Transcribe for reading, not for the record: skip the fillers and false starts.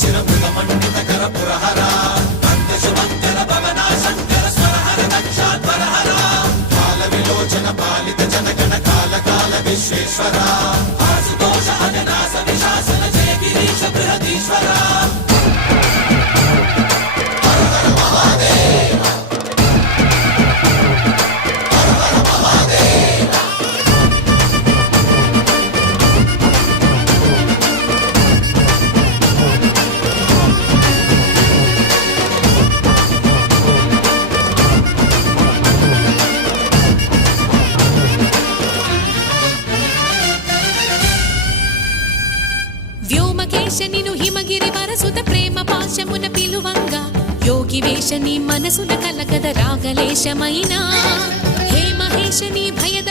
शिरमृगमण्डितकर पुरहरा नन्दशुभङ्कर भवना शङ्कर स्वरहर दक्षाध्वरहरा कालविलोचन पालित जनगण काल काल विश्वेश्वरा आशुतोष अजनास विशासन जय गिरीश बृहदीश्वरा हर हर महादेव हर हर महादेव వ్యోమకేశ నిను హిమగిరి వరసుత ప్రేమ పాశమున పిలువంగా యోగి వేష నీ మనసున కలగద రాగలేశమైనా హే మహేశ నీ భయద